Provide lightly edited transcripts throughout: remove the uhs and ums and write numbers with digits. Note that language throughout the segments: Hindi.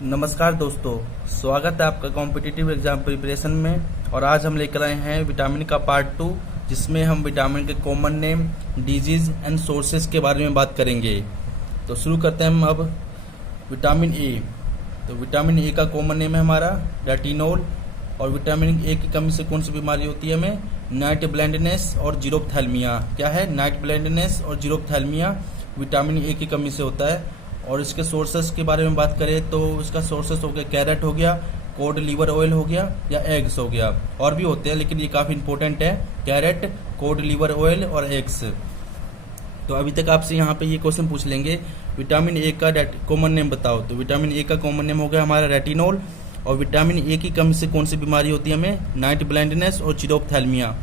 नमस्कार दोस्तों, स्वागत है आपका कॉम्पिटिटिव एग्जाम प्रिपरेशन में। और आज हम लेकर आए हैं विटामिन का पार्ट 2, जिसमें हम विटामिन के common name, disease and sources के बारे में बात करेंगे। तो शुरू करते हैं हम अब विटामिन ए। तो विटामिन ए का कॉमन नेम है हमारा रेटिनोल। और विटामिन ए की कमी से कौन सी बीमारी होती है हमें? नाइट ब्लाइंडनेस और जीरोप्थैल्मिया। क्या है? नाइट ब्लाइंडनेस और जीरोप्थैल्मिया विटामिन ए की कमी से होता है। और इसके सोर्सेस के बारे में बात करें तो इसका सोर्सेस हो गया कैरेट हो गया, कोड लीवर ऑयल हो गया या एग्स हो गया। और भी होते हैं लेकिन ये काफ़ी इंपॉर्टेंट है, कैरेट, कोड लीवर ऑयल और एग्स। तो अभी तक आपसे यहाँ पे ये क्वेश्चन पूछ लेंगे, विटामिन ए का कॉमन नेम बताओ। तो विटामिन ए का कॉमन नेम हो गया हमारा रेटिनोल। और विटामिन ए की कमी से कौन सी बीमारी होती है हमें? नाइट ब्लाइंडनेस और जीरोप्थैल्मिया।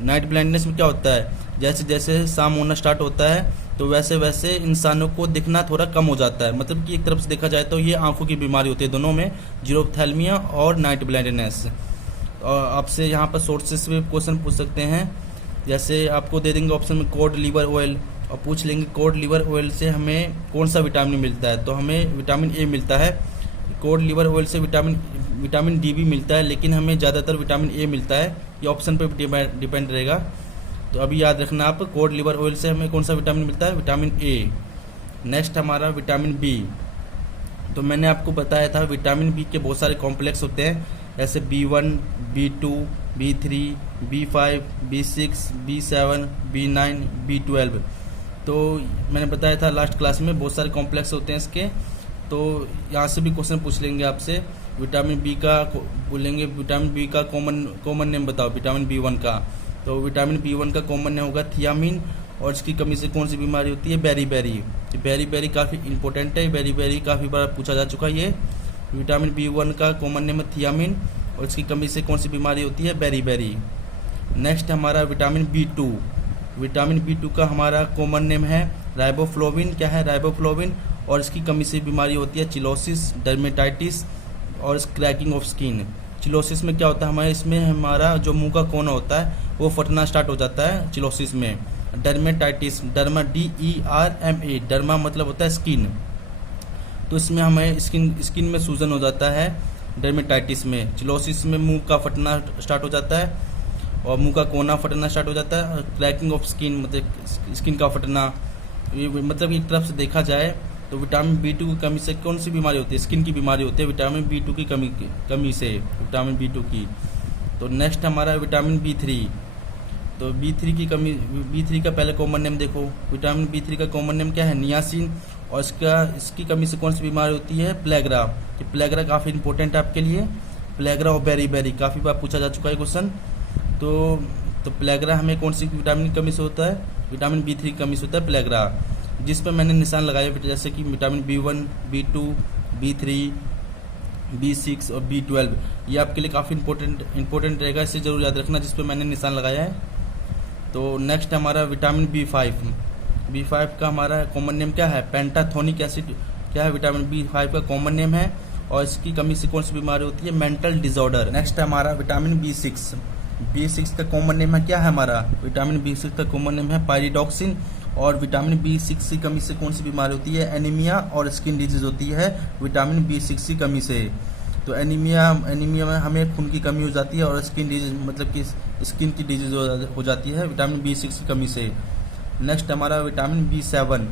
नाइट ब्लाइंडनेस में क्या होता है? जैसे जैसे शाम होना स्टार्ट होता है तो वैसे वैसे इंसानों को दिखना थोड़ा कम हो जाता है। मतलब कि एक तरफ से देखा जाए तो ये आंखों की बीमारी होती है दोनों में, जीरोप्थैल्मिया और नाइट ब्लाइंडनेस। और आपसे यहाँ पर सोर्सेस पे क्वेश्चन पूछ सकते हैं। जैसे आपको दे देंगे ऑप्शन में कोड लीवर ऑयल, और पूछ लेंगे कोड लीवर ऑयल से हमें कौन सा विटामिन मिलता है? तो हमें विटामिन ए मिलता है। कोड लीवर ऑयल से विटामिन डी भी मिलता है, लेकिन हमें ज़्यादातर विटामिन ए मिलता है। ये ऑप्शन पे डिपेंड रहेगा। तो अभी याद रखना आप, कोड लीवर ऑयल से हमें कौन सा विटामिन मिलता है? Vitamin A. नेक्स्ट हमारा विटामिन बी। तो मैंने आपको बताया था विटामिन बी के बहुत सारे कॉम्प्लेक्स होते हैं, जैसे B1, B2, B3, B5, B6, B7, B9, B12। तो मैंने बताया था लास्ट क्लास में बहुत सारे कॉम्प्लेक्स होते हैं इसके। तो यहाँ से भी क्वेश्चन पूछ लेंगे आपसे, विटामिन बी का बोलेंगे विटामिन बी का कॉमन नेम बताओ विटामिन B1 का। तो विटामिन B1 का कॉमन नेम होगा थियामिन। और इसकी कमी से कौन सी बीमारी होती है? बेरीबेरी। बेरीबेरी काफ़ी इंपॉर्टेंट है, बेरीबेरी काफ़ी बार पूछा जा चुका है ये। विटामिन B1 का कॉमन नेम है थियामिन, और इसकी कमी से कौन सी बीमारी होती है? बेरीबेरी। नेक्स्ट हमारा विटामिन B2। विटामिन B2 का हमारा कॉमन नेम है राइबोफ्लोविन। क्या है? राइबोफ्लोविन। और इसकी कमी से बीमारी होती है चिलोसिस, डर्मेटाइटिस और क्रैकिंग ऑफ स्किन। चिलोसिस में क्या होता है हमारे इसमें, हमारा जो मुंह का कोना होता है वो फटना स्टार्ट हो जाता है चिलोसिस में। डर्मेटाइटिस, डर्मा DERMA, डर्मा मतलब होता है स्किन। तो इसमें हमें स्किन में सूजन हो जाता है डर्मेटाइटिस में। चिलोसिस में मुंह का फटना स्टार्ट हो जाता है और मुंह का कोना फटना स्टार्ट हो जाता है। क्रैकिंग ऑफ स्किन मतलब स्किन का फटना। मतलब एक तरफ से देखा जाए तो विटामिन B2 की कमी से कौन सी बीमारी होती है? स्किन की बीमारी होती है विटामिन B2 की कमी से, विटामिन B2 की। तो नेक्स्ट हमारा विटामिन B3। तो B3 का पहले कॉमन नेम देखो। विटामिन B3 का कॉमन नेम क्या है? नियासिन। और इसकी कमी से कौन सी बीमारी होती है? प्लेग्रा। प्लेग्रा काफ़ी इंपॉर्टेंट है आपके लिए। प्लेग्रा और बेरीबेरी काफ़ी बार पूछा जा चुका है क्वेश्चन। तो प्लेग्रा हमें कौन सी विटामिन की कमी से होता है? विटामिन B3 की कमी से होता है प्लेग्रा, जिस पर मैंने निशान लगाया जैसे कि vitamin B1, B2, B3, B6 और B12। ये आपके लिए काफ़ी इंपॉर्टेंट रहेगा, इसे जरूर याद रखना जिस पे मैंने निशान लगाया है। तो नेक्स्ट हमारा विटामिन B5 का हमारा कॉमन नेम क्या है? Pantothenic acid. क्या है? विटामिन B5 का कॉमन नेम है। और इसकी कमी से कौन सी बीमारी होती है? Mental disorder. नेक्स्ट हमारा विटामिन B6 का कॉमन नेम है क्या है हमारा? विटामिन B6 का कॉमन नेम है पायरिडॉक्सिन। और विटामिन B6 की कमी से कौन सी बीमारी होती है? एनीमिया और स्किन डिजीज होती है विटामिन B6 की कमी से। तो एनीमिया में हमें खून की कमी हो जाती है, और स्किन डिजीज मतलब कि स्किन की डिजीज हो जाती है विटामिन B6 की कमी से। नेक्स्ट हमारा विटामिन B7।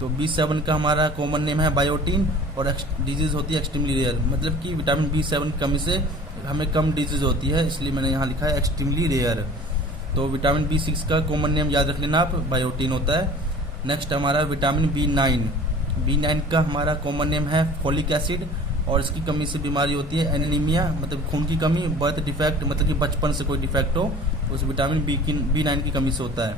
तो B7 का हमारा कॉमन नेम है बायोटीन, और डिजीज होती है एक्सट्रीमली रेयर। मतलब कि विटामिन B7 की कमी से हमें कम डिजीज होती है, इसलिए मैंने यहाँ लिखा है एक्सट्रीमली रेयर। तो विटामिन B6 का कॉमन नेम याद रख लेना आप, बायोटीन होता है। नेक्स्ट हमारा विटामिन B9 का हमारा कॉमन नेम है फोलिक एसिड। और इसकी कमी से बीमारी होती है एनीमिया, मतलब खून की कमी, बर्थ डिफेक्ट मतलब कि बचपन से कोई डिफेक्ट हो, उस विटामिन B9 की कमी से होता है।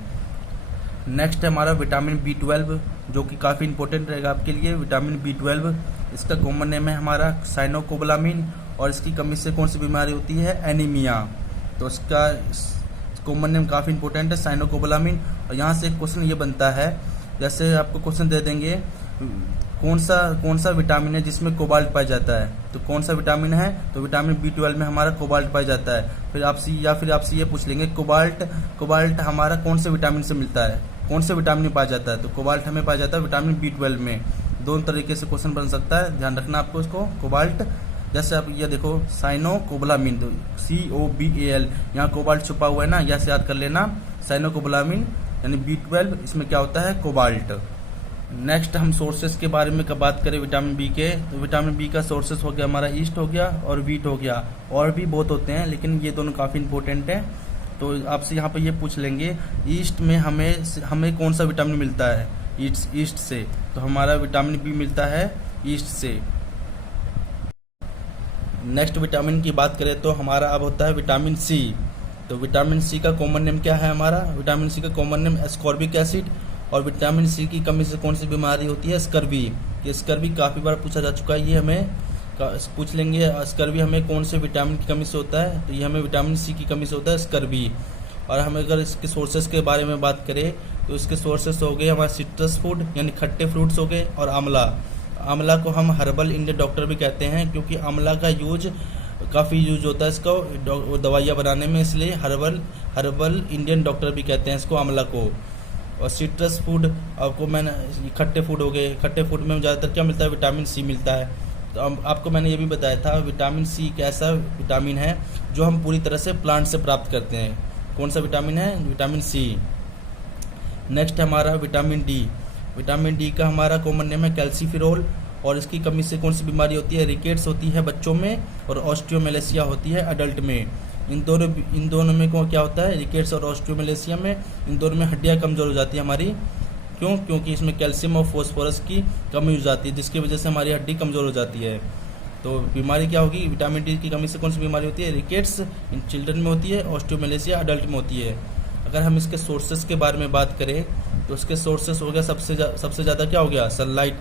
नेक्स्ट हमारा विटामिन B12, जो कि काफ़ी इंपॉर्टेंट रहेगा आपके लिए। विटामिन B12 इसका कॉमन नेम है हमारा साइनोकोबालामिन। और इसकी कमी से कौन सी बीमारी होती है? एनीमिया। तो इसका कॉमन नेम काफ़ी इंपॉर्टेंट है, साइनोकोबालामिन। और यहाँ से एक क्वेश्चन ये बनता है, जैसे आपको क्वेश्चन दे देंगे कौन सा विटामिन है जिसमें कोबाल्ट पाया जाता है? तो कौन सा विटामिन है? तो विटामिन B12 में हमारा कोबाल्ट पाया जाता है। फिर आपसे ये पूछ लेंगे कोबाल्ट हमारा कौन से विटामिन से मिलता है? कौन से विटामिन में पाया जाता है? तो कोबाल्ट हमें पाया जाता है विटामिन B12 में। दोनों तरीके से क्वेश्चन बन सकता है, ध्यान रखना आपको इसको। कोबाल्ट, जैसे आप ये देखो साइनोकोबालामिन, तो COBAL, यहाँ कोबाल्ट छुपा हुआ है ना, यहाँ से याद कर लेना। साइनोकोबालामिन यानी B12, इसमें क्या होता है, कोबाल्ट। नेक्स्ट हम सोर्सेस के बारे में बात करें विटामिन बी के, तो विटामिन बी का सोर्सेस हो गया हमारा ईस्ट हो गया और वीट हो गया, और भी बहुत होते हैं लेकिन ये दोनों काफ़ी इंपॉर्टेंट है। तो आपसे यहाँ पे ये पूछ लेंगे ईस्ट में हमें कौन सा विटामिन मिलता है ईस्ट से, तो हमारा विटामिन बी मिलता है ईस्ट से। नेक्स्ट विटामिन की बात करें तो हमारा अब होता है विटामिन सी। तो विटामिन सी का कॉमन नेम क्या है हमारा, विटामिन सी का कॉमन नेम एस्कॉर्बिक एसिड। और विटामिन सी की कमी से कौन सी बीमारी होती है, स्कर्वी। ये स्कर्वी काफ़ी बार पूछा जा चुका है, ये हमें पूछ लेंगे स्कर्वी हमें कौन से विटामिन की कमी से होता है, तो ये हमें विटामिन सी की कमी से होता है स्कर्वी। और हम अगर इसके सोर्सेस के बारे में बात करें तो इसके सोर्सेस हो गए हमारे सिट्रस फूड यानी खट्टे फ्रूट्स हो गए, और आंवला। आंवला को हम हर्बल इंडियन डॉक्टर भी कहते हैं क्योंकि आंवला का यूज काफ़ी यूज होता है इसको दवाइयाँ बनाने में, इसलिए हर्बल इंडियन डॉक्टर भी कहते हैं इसको आंवला को। और सिट्रस फूड आपको मैंने खट्टे फूड हो गए, खट्टे फूड में ज़्यादातर क्या मिलता है, विटामिन सी मिलता है। तो आपको मैंने ये भी बताया था विटामिन सी एक ऐसा विटामिन है जो हम पूरी तरह से प्लांट से प्राप्त करते हैं। कौन सा विटामिन है, विटामिन सी। नेक्स्ट हमारा विटामिन डी। विटामिन डी का हमारा कॉमन नेम है कैल्सीफेरोल, और इसकी कमी से कौन सी बीमारी होती है, रिकेट्स होती है बच्चों में, और ऑस्टियोमेलेसिया होती है अडल्ट में। इन दोनों में क्या होता है, रिकेट्स और ऑस्टियोमेलेसिया में इन दोनों में हड्डियां कमजोर हो जाती है हमारी। क्यों, क्योंकि इसमें कैल्शियम और फॉस्फोरस की कमी हो जाती है, जिसकी वजह से हमारी हड्डी कमजोर हो जाती है। तो बीमारी क्या होगी, विटामिन डी की कमी से कौन सी बीमारी होती है, रिकेट्स इन चिल्ड्रन में होती है, ऑस्टियोमेलेसिया अडल्ट में होती है। अगर हम इसके सोर्सेस के बारे में बात करें तो उसके सोर्सेस हो गया सबसे ज़्यादा क्या हो गया, सनलाइट।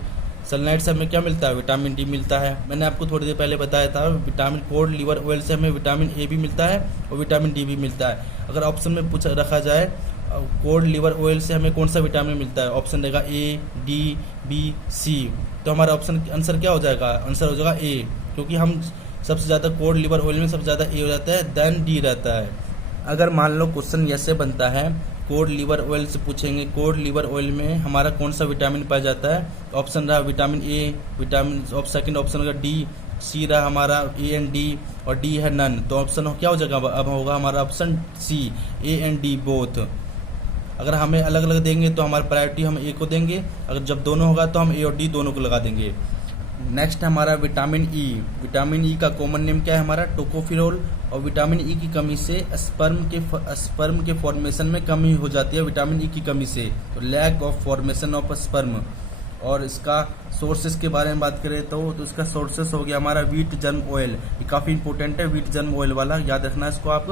सनलाइट से हमें क्या मिलता है, विटामिन डी मिलता है। मैंने आपको थोड़ी देर पहले बताया था विटामिन कोड लिवर ऑयल से हमें विटामिन ए भी मिलता है और विटामिन डी भी मिलता है। अगर ऑप्शन में पूछा रखा जाए कोड लिवर ऑयल से हमें कौन सा विटामिन मिलता है, ऑप्शन रहेगा ए, डी, बी, सी। तो हमारा ऑप्शन आंसर क्या हो जाएगा, आंसर हो जाएगा ए, क्योंकि हम सबसे ज़्यादा कोड लिवर ऑयल में सबसे ज़्यादा ए हो जाता है, देन डी रहता है। अगर मान लो क्वेश्चन ऐसे बनता है कोड लिवर ऑयल से पूछेंगे कोड लिवर ऑयल में हमारा कौन सा विटामिन पाया जाता है, ऑप्शन रहा vitamin A, vitamin second option होगा डी, सी रहा हमारा ए एंड डी, और डी है नन। तो ऑप्शन क्या हो जाएगा, अब होगा हमारा option C, A and D both. अगर हमें अलग अलग देंगे तो हमारी प्रायोरिटी हम ए को देंगे, अगर जब दोनों होगा तो हम ए और डी दोनों को लगा देंगे। नेक्स्ट हमारा विटामिन ई। विटामिन ई का कॉमन नेम क्या है हमारा, टोकोफेरोल। और विटामिन ई की कमी से स्पर्म के फॉर्मेशन में कमी हो जाती है विटामिन ई की कमी से, तो lack of formation of sperm. और इसका सोर्सेस के बारे में बात करें तो इसका सोर्सेस हो गया हमारा व्हीट जर्म ऑयल। ये काफ़ी इंपॉर्टेंट है व्हीट जर्म ऑयल वाला, याद रखना है इसको आप।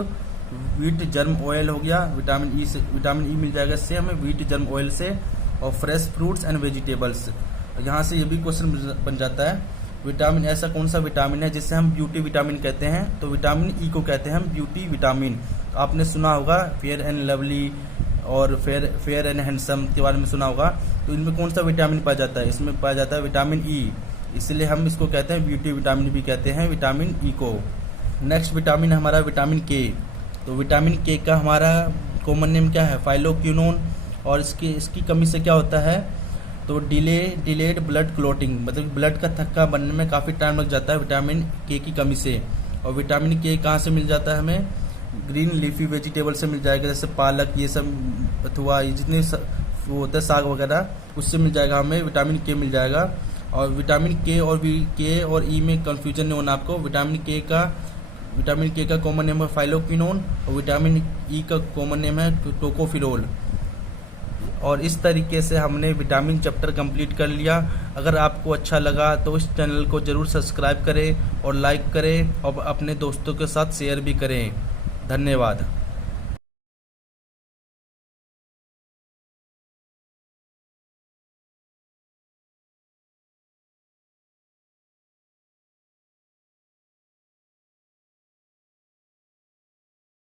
व्हीट जर्म ऑयल हो गया विटामिन ई से, विटामिन ई मिल जाएगा इससे हमें व्हीट जर्म ऑयल से। और फ्रेश फ्रूट्स एंड वेजिटेबल्स, यहाँ से ये भी क्वेश्चन बन जाता है विटामिन ऐसा कौन सा विटामिन है जिससे हम ब्यूटी विटामिन कहते हैं, तो विटामिन ई को कहते हैं हम ब्यूटी विटामिन। आपने सुना होगा फेयर एंड लवली और फेयर एंड हैंडसम के बारे में सुना होगा, तो इनमें कौन सा विटामिन पाया जाता है, इसमें पाया जाता है विटामिन ई, इसलिए हम इसको कहते हैं ब्यूटी विटामिन भी कहते हैं विटामिन ई को। नेक्स्ट विटामिन हमारा विटामिन के। तो विटामिन के का हमारा कॉमन नेम क्या है, फाइलोक्विनोन। और इसकी कमी से क्या होता है, तो डिलेड ब्लड क्लोटिंग, मतलब ब्लड का थक्का बनने में काफ़ी टाइम लग जाता है विटामिन के की कमी से। और विटामिन के कहाँ से मिल जाता है हमें, ग्रीन लीफी वेजिटेबल से मिल जाएगा, जैसे पालक, ये सब अथवा ये जितने वो होता है साग वगैरह, उससे मिल जाएगा हमें विटामिन के मिल जाएगा। और विटामिन के और ई में कंफ्यूजन नहीं होना आपको। विटामिन के का कॉमन नेम है फाइलोक्विनोन और विटामिन ई का कॉमन नेम है टोकोफेरोल। और इस तरीके से हमने विटामिन चैप्टर कंप्लीट कर लिया। अगर आपको अच्छा लगा तो इस चैनल को जरूर सब्सक्राइब करें और लाइक करें और अपने दोस्तों के साथ शेयर भी करें। धन्यवाद।